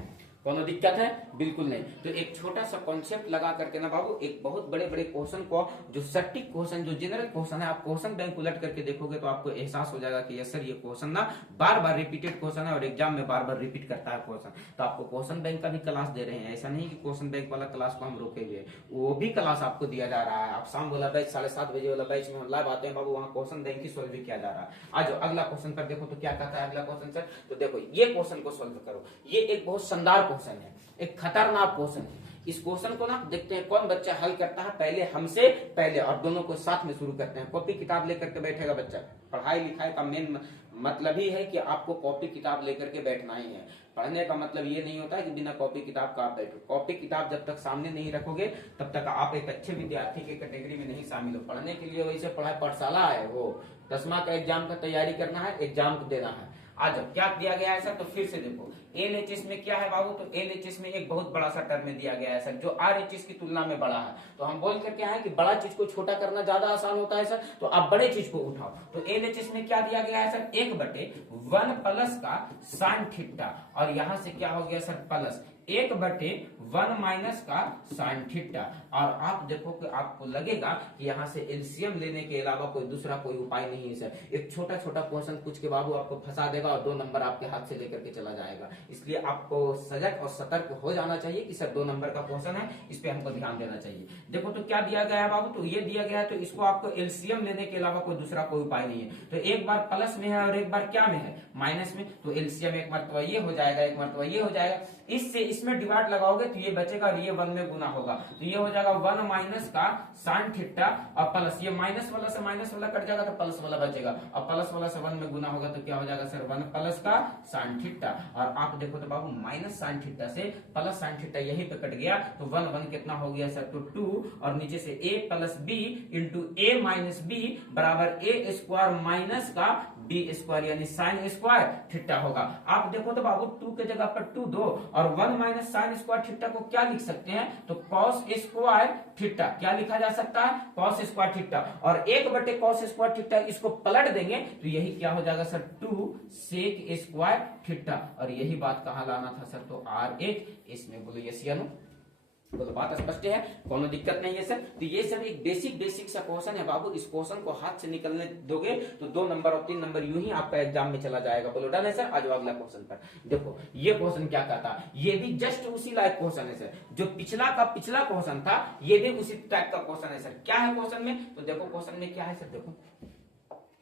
कोनो दिक्कत है? बिल्कुल नहीं। तो एक छोटा सा कॉन्सेप्ट लगा करके ना बाबू एक बहुत बड़े बड़े क्वेश्चन को, जो सटीक क्वेश्चन, जो जनरल क्वेश्चन है, आप क्वेश्चन बैंक उलट करके देखोगे तो आपको एहसास हो जाएगा कि यस सर ये क्वेश्चन ना बार बार रिपीटेड क्वेश्चन है और एग्जाम में बार बार रिपीट करता है क्वेश्चन। तो आपको क्वेश्चन बैंक का भी क्लास दे रहे हैं, ऐसा नहीं कि क्वेश्चन बैंक वाला क्लास को हम रोके हुए, वो भी क्लास आपको दिया जा रहा है। आप शाम वाला बैच 7:30 बजे वाला बैच में हम लाइव आते हैं बाबू, वहाँ क्वेश्चन बैंक ही सोल्व किया जा रहा है। आज अगला क्वेश्चन पर देखो तो क्या कहता है अगला क्वेश्चन सर। तो देखो ये क्वेश्चन को सोल्व करो, ये एक बहुत शानदार क्वेश्चन है, एक खतरनाक क्वेश्चन है। इस क्वेश्चन को ना देखते हैं कौन बच्चा हल करता है पहले, हमसे पहले, और दोनों को साथ में शुरू करते हैं। कॉपी किताब लेकर के बैठेगा बच्चा। पढ़ाई लिखाई का मेन मतलब ही है कि आपको कॉपी किताब लेकर के बैठना ही है। पढ़ने का मतलब ये नहीं होता है कि बिना कॉपी किताब का आप बैठो। कॉपी किताब जब तक सामने नहीं रखोगे तब तक आप एक अच्छे विद्यार्थी के कैटेगरी में नहीं शामिल हो। पढ़ने के लिए वैसे पढ़ाई पाठशाला है, वो 10वां का एग्जाम का तैयारी करना है, एग्जाम देना है। आज क्या दिया गया है सर, तो फिर से देखो एलएचएस में क्या है बाबू, तो एलएचएस में एक बहुत बड़ा सा टर्म में दिया गया है सर, जो आरएचएस की तुलना में बड़ा है। तो हम बोल कर क्या है कि बड़ा चीज को छोटा करना ज्यादा आसान होता है सर, तो आप बड़े चीज को उठाओ। तो एलएचएस में क्या दिया गया है सर, 1/1 प्लस का साइन थीटा, और यहां से क्या हो गया सर प्लस 1/1 माइनस का साइन थीटा। और आप देखो कि आपको लगेगा कि यहाँ से एलसीएम लेने के अलावा कोई दूसरा कोई उपाय नहीं है सर। एक छोटा छोटा क्वेश्चन पूछ के बाबू आपको फंसा देगा और 2 नंबर आपके हाथ से लेकर के चला जाएगा। इसलिए आपको सजग और सतर्क हो जाना चाहिए कि सर 2 नंबर का क्वेश्चन है, इस पे हमको ध्यान देना चाहिए। देखो तो क्या दिया गया है बाबू, तो ये दिया गया है, तो इसको आपको एलसीएम लेने के अलावा कोई दूसरा कोई उपाय नहीं है। तो एक बार प्लस में है और एक बार क्या में है, माइनस में। तो एलसीएम एक मरतबा ये हो जाएगा, एक मरतबा ये हो जाएगा। इससे इसमें डिवाइड लगाओगे तो ये बचेगा और ये 1 में गुना होगा, तो ये हो जाएगा 1 माइनस का साइन थीटा और प्लस, ये माइनस वाला से माइनस वाला कट जाएगा तो प्लस वाला बचेगा, और प्लस वाला से 1 में गुना होगा तो क्या हो जाएगा सर 1 प्लस का साइन थीटा। और आप देखो तो बाबू माइनस साइन थीटा से प्लस साइन थीटा यहीं पे कट गया, तो 1 कितना हो गया सर, तो 2, और नीचे से a plus B into A minus B बराबर ए स्क्वायर माइनस का बी स्क्वायर, यानी साइन स्क्वायर थीटा होगा। आप देखो तो बाबू 2 के जगह पर 2 दो, और 1 माइनस साइन स्क्वायर थीटा को क्या लिख सकते हैं, तो कॉस स्क्वायर थीटा। क्या लिखा जा सकता है, कॉस स्क्वायर थीटा, और 1/cos स्क्वायर थीटा इसको पलट देंगे तो यही क्या हो जाएगा सर 2 सेक स्क्वायर थीटा। और यही बात कहाँ लाना था सर, तो R1, इसमें बोलो यस या नो, बोलो बात स्पष्ट है, कोनो दिक्कत नहीं है सर। तो ये सब एक बेसिक सा क्वेश्चन है बाबू, इस क्वेश्चन को हाथ से निकलने दोगे तो 2 नंबर और 3 नंबर यूं ही आपका एग्जाम में चला जाएगा। बोलो डन है सर। आज अगला क्वेश्चन पर देखो, ये क्वेश्चन क्या कहता है, ये भी जस्ट उसी लायक क्वेश्चन है सर, जो पिछला क्वेश्चन था ये भी उसी टाइप का क्वेश्चन है सर। क्या है क्वेश्चन में, तो देखो क्वेश्चन में क्या है सर, देखो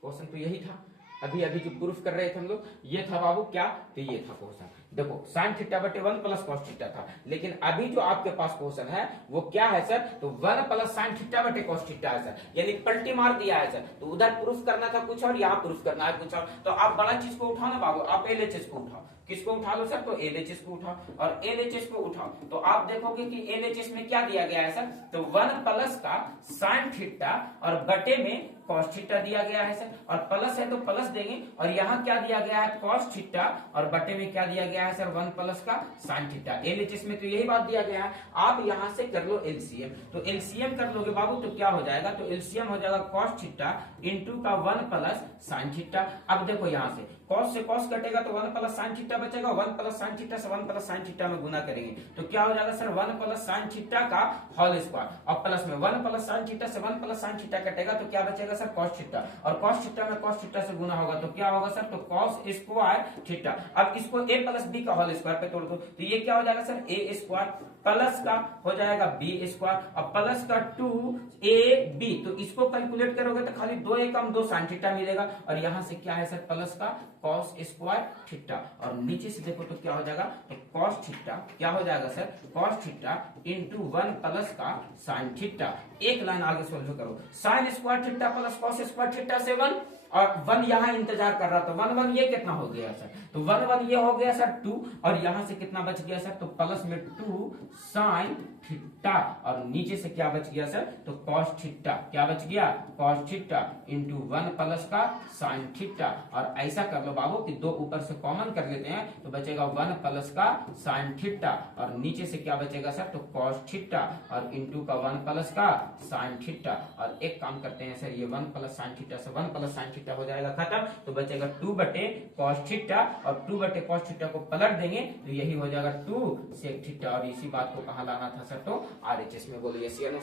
क्वेश्चन तो यही था, अभी जो प्रूफ कर रहे थे हम लोग, ये था बाबू क्या, तो ये था क्वेश्चन। देखो साइन थीटा बटे 1 प्लस कॉस थीटा था, लेकिन अभी जो आपके पास क्वेश्चन है वो क्या है सर, तो 1 प्लस साइन थीटा बटे कॉस थीटा है सर, यानी पलटी मार दिया है सर। तो उधर प्रूफ करना था कुछ और, यहाँ प्रूफ करना है कुछ और। तो आप बड़ा चीज को उठाओ ना बाबू, आप एलएचएस को उठाओ। किसको उठा लो सर, तो एलएचएस को उठाओ, और एलएचएस को उठाओ तो आप देखोगे कि एलएचएस में क्या दिया गया है सर, तो 1 प्लस का साइन थीटा और बटे में कॉस थीटा दिया गया है सर, और प्लस है तो प्लस देंगे, और यहाँ क्या दिया गया है कॉस थीटा और बटे में क्या दिया गया है सर 1 प्लस का साइन थीटा। एलएचएस में तो यही बात दिया गया है। आप यहाँ से कर लो एलसीएम, तो एलसीएम कर लोगे बाबू तो क्या हो जाएगा, तो एलसीएम हो जाएगा कॉस थीटा इंटू का 1 प्लस साइन थीटा। अब देखो यहाँ से कॉस से कॉस कटेगा तो 1 प्लस साइन थीटा बचेगा, 1 प्लस साइन थीटा से 1 प्लस साइन थीटा में गुना करेंगे तो क्या हो जाएगा सर 1 प्लस साइन थीटा का होल स्क्वायर, और प्लस में 1 प्लस साइन थीटा से 1 प्लस साइन थीटा कटेगा तो क्या बचेगा सर कॉस थीटा, और कॉस थीटा में कॉस थीटा से गुना होगा तो क्या होगा सर, तो कॉस स्क्वायर थीटा। अब इसको a प्लस बी का होल स्क्वायर पे तोड़ दो तो ये क्या हो जाएगा सर a स्क्वायर प्लस का हो जाएगा b स्क्वायर और प्लस का 2ab, तो इसको कैलकुलेट करोगे तो खाली 2 एकम 2 साइन थीटा मिलेगा, और यहाँ से क्या है सर प्लस का कॉस स्क्वायर थीटा, और नीचे से देखो तो क्या हो जाएगा, तो कॉस थीटा क्या हो जाएगा sir, cos theta into 1 plus का साइन थीटा। एक लाइन आगे सोल्व करो, sign square theta plus cos square theta से 1, और 1 यहाँ इंतजार कर रहा था, 1 ये कितना हो गया सर, तो 1 ये हो गया सर 2, और यहाँ से कितना बच गया सर, तो प्लस में 2 साइन थीटा, और नीचे से क्या बच गया सर, तो कॉस थीटा, क्या बच गया कॉस थीटा इंटू 1 प्लस का साइन थीटा। और ऐसा कर लो बाबू कि 2 ऊपर से कॉमन कर लेते हैं तो बचेगा 1 प्लस का साइन थीटा, और नीचे से क्या बचेगा सर, तो कॉस थीटा और इंटू का 1 प्लस का साइन थीटा। और एक काम करते हैं सर, ये 1 प्लस साइन थीटा से 1 प्लस साइन थीटा हो जाएगा खत्म, तो बचेगा 2 बटे कॉस थीटा, और 2 बटे कॉस थीटा को पलट देंगे तो यही हो जाएगा 2 सेक थीटा, और इसी बात को कहाँ लाना था सर, तो RHS में। बोलो यस या नो।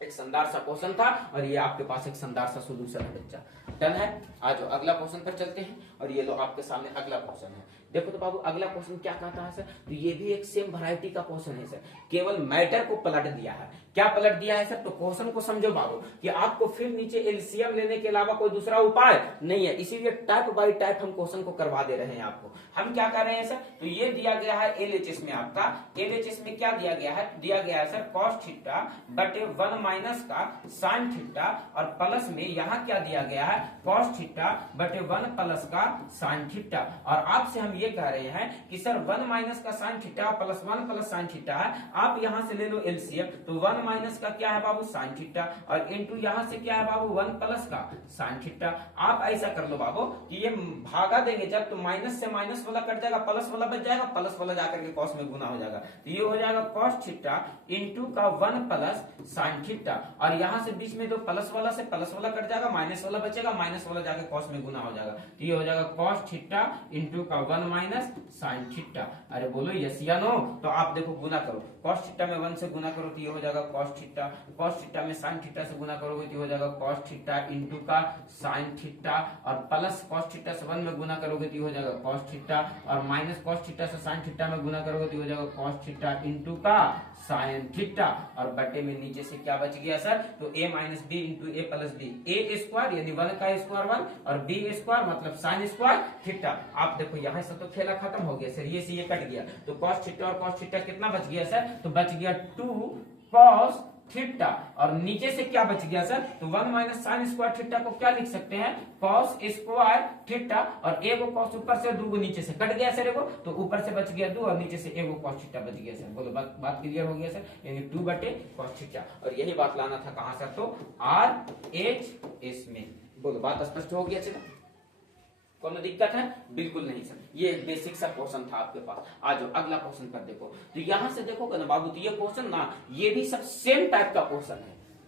एक शानदार सा क्वेश्चन था और ये आपके पास एक शानदार सा सोल्यूशन है बच्चा। डन है, आज अगला क्वेश्चन पर चलते हैं, और ये लो आपके सामने अगला क्वेश्चन है। देखो तो बाबू अगला क्वेश्चन क्या कहता है सर, तो ये भी एक सेम वैरायटी का क्वेश्चन है सर, केवल मैटर को पलट दिया है। क्या पलट दिया है सर, तो क्वेश्चन को समझो बाबू कि आपको फिर नीचे एलसीएम लेने के अलावा कोई दूसरा उपाय नहीं है, इसीलिए टाइप बाय टाइप हम क्वेश्चन को करवा दे रहे हैं आपको। हम क्या कर रहे हैं सर, तो ये दिया गया है एलएचएस में, आपका एलएचएस में क्या दिया गया है, दिया गया है सर कॉस थीटा बटे 1 माइनस का साइन थीटा, और प्लस में यहाँ क्या दिया गया है, कॉस थीटा बटे 1 प्लस का साइन थीटा। और आपसे हम ये कह रहे हैं कि सर 1 माइनस का sine theta plus 1 plus sine theta है, आप यहां से ले लो एलसीएम, तो 1 माइनस का क्या है बाबू, साइन थीटा, और इनटू यहां से क्या है बाबू 1 प्लस का साइन थीटा। आप ऐसा कर लो बाबू कि ये भागा देंगे जब, तो माइनस से माइनस वाला कट जाएगा, प्लस वाला बच जाएगा, प्लस वाला जाकर के कॉस में गुना हो जाएगा, तो ये हो जाएगा कॉस थीटा इंटू का 1 प्लस साइन थीटा, और यहां से बीच में दो प्लस वाला से प्लस वाला कट जाएगा, माइनस वाला बचेगा, माइनस वाला जाकर कॉस में गुना हो जाएगा, तो ये हो जाएगा कॉस थीटा इंटू का 1 माइनस साइन थीटा। अरे बोलो यस या नो, तो आप देखो गुना करो, कॉस थीटा में 1 से गुना करो तो ये हो जाएगा कॉस थीटा, कॉस थीटा में साइन थीटा से गुना करोगे तो ये हो जाएगा कॉस थीटा इंटू का साइन थीटा, और प्लस कॉस थीटा से 1 में गुना करोगे तो ये हो जाएगा कॉस थीटा, और माइनस कॉस थीटा से साइन थीटा में गुना करोगे तो ये हो जाएगा कॉस थीटा इंटू का साइन थीटा, और बटे में नीचे से क्या बच गया सर, तो a minus B into A plus B, A square यानी 1 का स्क्वायर 1 और बी स्क्वायर मतलब साइन स्क्वायर थीटा। आप देखो यहाँ से तो खेला खत्म हो गया सर, ये से ये कट गया, तो कॉस थीटा और कॉस थीटा कितना बच गया सर, तो बच गया 2 कॉस थीटा, और नीचे से क्या बच गया सर, तो 1 माइनस साइन स्क्वायर थीटा को क्या लिख सकते हैं, कॉस स्क्वायर थीटा, और एगो कॉस ऊपर से 2 नीचे से कट गया सर एगो, तो ऊपर से बच गया 2 और नीचे से एगो कॉस थीटा बच गया सर। बोलो बात क्लियर हो गया सर, यानी 2 बटे कॉस थीटा, और यही बात लाना था कहां सर, तो RHS में। बोलो बात स्पष्ट हो गया सर, कोनो दिक्कत है, बिल्कुल नहीं सर, ये एक बेसिक सा क्वेश्चन था आपके पास। आ जाओ अगला क्वेश्चन पर देखो, तो यहां से देखोगे ना बाबू, तो ये क्वेश्चन ना ये भी सब सेम टाइप का क्वेश्चन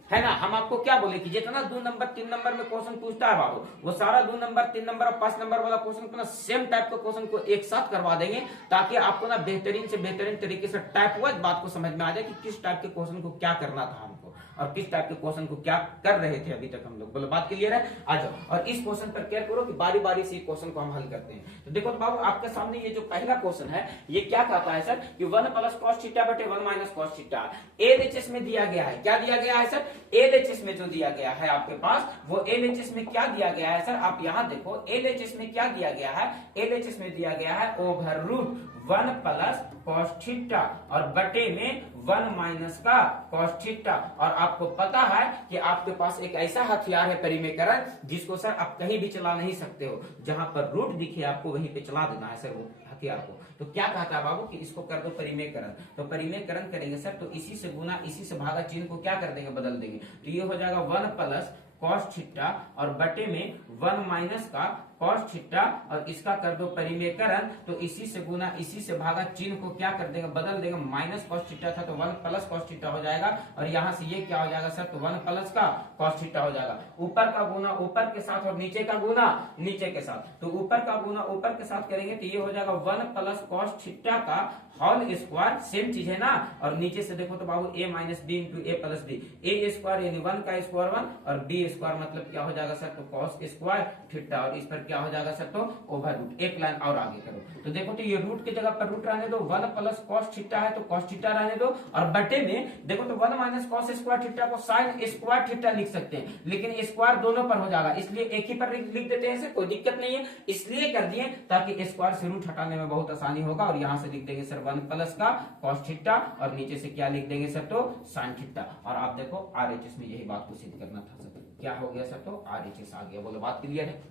है ना। हम आपको क्या बोले कि जितना 2 नंबर 3 नंबर में क्वेश्चन पूछता है बाबू, वो सारा 2 नंबर 3 नंबर और 5 नंबर वाला क्वेश्चन को ना सेम टाइप का क्वेश्चन को एक साथ करवा देंगे, ताकि आपको ना बेहतरीन से बेहतरीन तरीके से टाइप वाइज बात को समझ में आ जाए कि किस टाइप के क्वेश्चन को क्या करना था हमको, और किस टाइप के क्वेश्चन को क्या कर रहे थे अभी तक हम लोग। बोलो बात क्लियर है, आ जाओ, और इस क्वेश्चन पर केयर करो कि बारी बारी से क्वेश्चन को हम हल करते हैं। तो देखो बाबू आपके सामने ये जो पहला क्वेश्चन है, ये क्या कहता है सर कि 1 प्लस कॉस थीटा बटे 1 माइनस कॉस थीटा, एलएचएस में दिया गया है। क्या दिया गया है सर, एलएचएस में जो दिया गया है आपके पास, वो एलएचएस में क्या दिया गया है सर, आप यहां देखो एलएचएस में क्या दिया गया है, एलएचएस में दिया गया है over root 1 plus cos theta और बटे में 1 माइनस का कॉस थीटा। और आपको पता है कि आपके पास एक ऐसा हथियार है परिमेयकरण, जिसको सर आप कहीं भी चला नहीं सकते हो, जहां पर रूट दिखे आपको वहीं पे चला देना है सर वो हथियार को। तो क्या कहता है बाबू कि इसको कर दो परिमेयकरण, तो परिमेयकरण करेंगे सर, तो इसी से गुना इसी से भागा चिन्ह को क्या कर देंगे, बदल देंगे, तो ये हो जाएगा 1 प्लस कॉस थीटा और बटे में 1 माइनस का कॉस थीटा, और इसका कर दो परिमेयकरण, तो इसी से गुना इसी से भागा चिन्ह को क्या कर देंगे, बदल देंगे, माइनस कॉस थीटा था तो 1 प्लस कॉस थीटा हो जाएगा, और यहाँ से ये क्या हो जाएगा सर, तो 1 प्लस का कॉस थीटा हो जाएगा। ऊपर का गुना ऊपर के साथ और नीचे का गुना नीचे के साथ, तो ऊपर का गुना ऊपर के साथ करेंगे तो ये हो जाएगा 1 प्लस कॉस थीटा का होल स्क्वायर, सेम चीज है ना, और नीचे से देखो तो बाबू a minus B into A plus B, A square यानी 1 का स्क्वायर 1 और बी स्क्वायर मतलब क्या हो जाएगा सर, तो कॉस स्क्वायर थीटा, और इस पर क्या हो जाएगा सर, तो ओवर रूट। एक लाइन और आगे करो तो देखो, तो ये रूट की जगह पर रूट रहने दो, 1 प्लस कॉस थीटा है तो कॉस थीटा रहने दो, और बटे में देखो तो 1 माइनस कॉस स्क्वायर थीटा को साइन स्क्वायर थीटा लिख सकते हैं, लेकिन स्क्वायर दोनों पर हो जाएगा, इसलिए एक ही पर लिख देते हैं, कोई दिक्कत नहीं है, इसलिए कर दिए ताकि स्क्वायर से रूट हटाने में बहुत आसानी होगा। और यहाँ से लिख देंगे सर 1 प्लस का कॉस थीटा और नीचे से क्या लिख देंगे सर, तो साइन थीटा। और आप देखो आरएचएस में यही बात को सिद्ध करना था सर, क्या हो गया सर, तो आरएचएस आ गया। बोलो बात क्लियर है।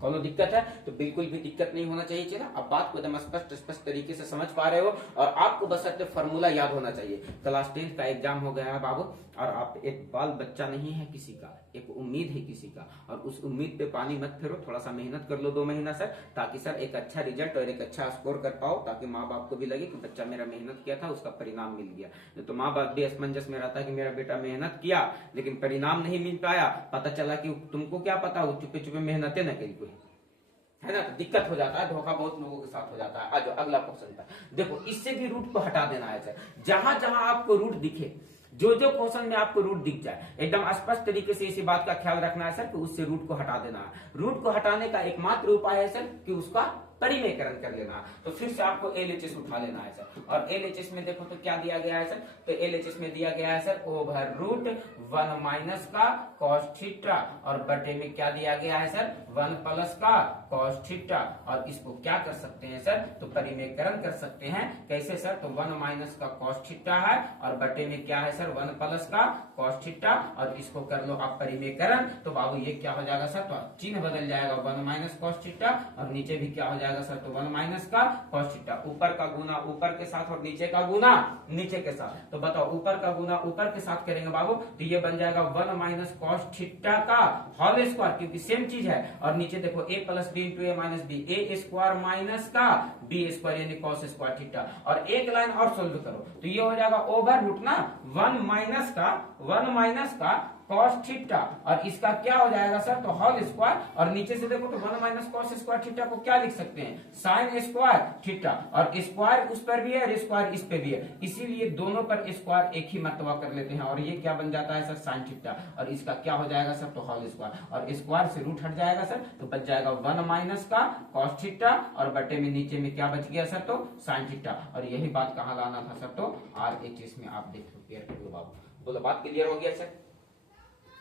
कोनो दिक्कत है तो बिल्कुल भी दिक्कत नहीं होना चाहिए। चला अब बात को एकदम स्पष्ट तरीके से समझ पा रहे हो और आपको बस फॉर्मूला याद होना चाहिए। क्लास 10 का एग्जाम हो गया है बाबू और आप एक बाल बच्चा नहीं है किसी का, एक उम्मीद है किसी का, और उस उम्मीद पे पानी मत फेरो, थोड़ा सा मेहनत कर लो 2 महीना सर, ताकि सर एक अच्छा रिजल्ट और एक अच्छा स्कोर कर पाओ, ताकि माँ बाप को भी लगे कि बच्चा मेरा मेहनत किया था, उसका परिणाम मिल गया। तो माँ बाप भी असमंजस में रहता है कि मेरा बेटा मेहनत किया लेकिन परिणाम नहीं मिल पाया, पता चला कि तुमको क्या पता वो चुपे चुपे मेहनतें न करी कोई, है ना, तो दिक्कत हो जाता है, धोखा बहुत लोगों के साथ हो जाता है। आज अगला क्वेश्चन था, देखो इससे भी रूट को हटा देना है सर, जहां जहां आपको रूट दिखे, जो क्वेश्चन में आपको रूट दिख जाए एकदम स्पष्ट तरीके से इसी बात का ख्याल रखना है सर कि उससे रूट को हटा देना है। रूट को हटाने का एकमात्र उपाय है सर कि उसका परिमेयकरण कर लेना। तो फिर से आपको LHS उठा लेना है सर, और LHS में देखो तो क्या दिया गया है सर, तो LHS में दिया गया है सर ओवर रूट 1 माइनस का कॉस थीटा, और बटे में क्या दिया गया है सर 1 प्लस का कॉस थीटा, और इसको क्या कर सकते हैं सर, तो परिमेयकरण कर सकते हैं। कैसे सर, तो 1 माइनस का कॉस थीटा है और बटे में क्या है सर 1 प्लस का कॉस थीटा, और इसको कर लो आप परिमेयकरण, तो बाबू ये क्या हो जाएगा सर, तो चिन्ह बदल जाएगा 1 माइनस कॉस थीटा, और नीचे भी क्या हो जाएगा सर, तो 1 माइनस का कॉस थीटा, ऊपर का गुना ऊपर के साथ और नीचे का गुना नीचे के साथ। तो बताओ ऊपर का गुना ऊपर के साथ करेंगे बाबू, तो ये बन जाएगा 1 माइनस कॉस थीटा का होल स्क्वायर, क्योंकि सेम चीज है, और नीचे देखो a plus B into A minus B, A square minus का बी स्क्वायर यानी कॉस स्क्वायर थीटा, और एक लाइन और सोल्व करो तो ये हो जाएगा ओवर रूट ना 1 माइनस का कॉस थीटा, और इसका क्या हो जाएगा सर, तो होल स्क्वायर, और नीचे से देखो तो 1 माइनस कॉस स्क्वायर थीटा को क्या लिख सकते हैं, साइन स्क्वायर थीटा, और स्क्वायर उस पर भी है और स्क्वायर इस पे भी है, इसीलिए दोनों पर स्क्वायर एक ही मर्तबा कर लेते हैं, और ये क्या बन जाता है सर साइन थीटा, और इसका क्या हो जाएगा सर, तो होल स्क्वायर, और स्क्वायर से रूट हट जाएगा सर, तो बच जाएगा 1 माइनस का कॉस थीटा, और बटे में नीचे में क्या बच गया सर, तो साइन थीटा, और यही बात कहाँ लाना था सर, तो RHS में आप देख लो, क्लियर कर लो बाबू, बोलो बात क्लियर हो गया सर,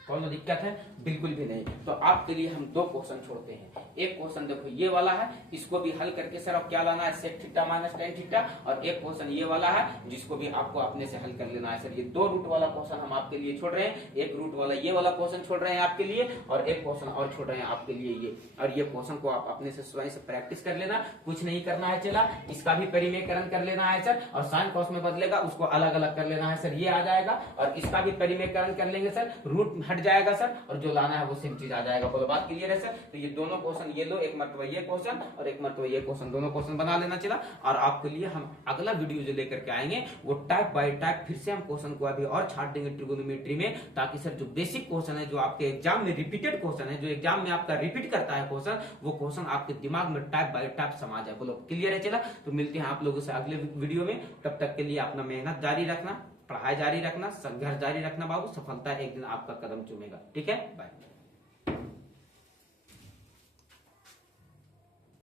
कौन दिक्कत है, बिल्कुल भी नहीं। तो आपके लिए हम 2 क्वेश्चन छोड़ते हैं, एक क्वेश्चन देखो ये वाला है, इसको भी हल करके सर अब क्या लाना है, sec theta minus tan theta, और एक क्वेश्चन ये वाला है जिसको भी आपको अपने से हल कर लेना है सर। ये 2 रूट वाला क्वेश्चन हम आपके लिए छोड़ रहे हैं, एक रूट वाला ये वाला क्वेश्चन छोड़ रहे हैं आपके लिए, और एक क्वेश्चन और छोड़ रहे हैं आपके लिए ये, और ये क्वेश्चन को आप अपने से स्वयं से प्रैक्टिस कर लेना, कुछ नहीं करना है। चला इसका भी परिमेयकरण कर लेना है सर, और साइन कॉस में बदलेगा उसको अलग अलग कर लेना है सर, ये आ जाएगा, और इसका भी परिमेयकरण कर लेंगे सर, रूट हट जाएगा सर, और जो लाना है वो सेम चीज आ जाएगा। बोलो बात क्लियर है सर। तो ये दोनों क्वेश्चन ये लो, एक मरतबा ये क्वेश्चन और एक मरतबा ये क्वेश्चन, दोनों क्वेश्चन बना लेना। चला और आपके लिए हम अगला वीडियो जो लेकर के आएंगे वो टाइप बाय टाइप फिर से हम क्वेश्चन को अभी और छाट देंगे ट्रिगोनोमेट्री में, ताकि सर जो बेसिक क्वेश्चन है, जो आपके एग्जाम में रिपीटेड क्वेश्चन है, जो एग्जाम में आपका रिपीट करता है क्वेश्चन, वो क्वेश्चन आपके दिमाग में टाइप बाय टाइप समा जाए। बोलो क्लियर है। चला तो मिलते हैं आप लोगों से अगले वीडियो में, तब तक के लिए अपना मेहनत जारी रखना, पढ़ाई जारी रखना, संघर्ष जारी रखना बाबू, सफलता एक दिन आपका कदम चूमेगा। ठीक है, बाय।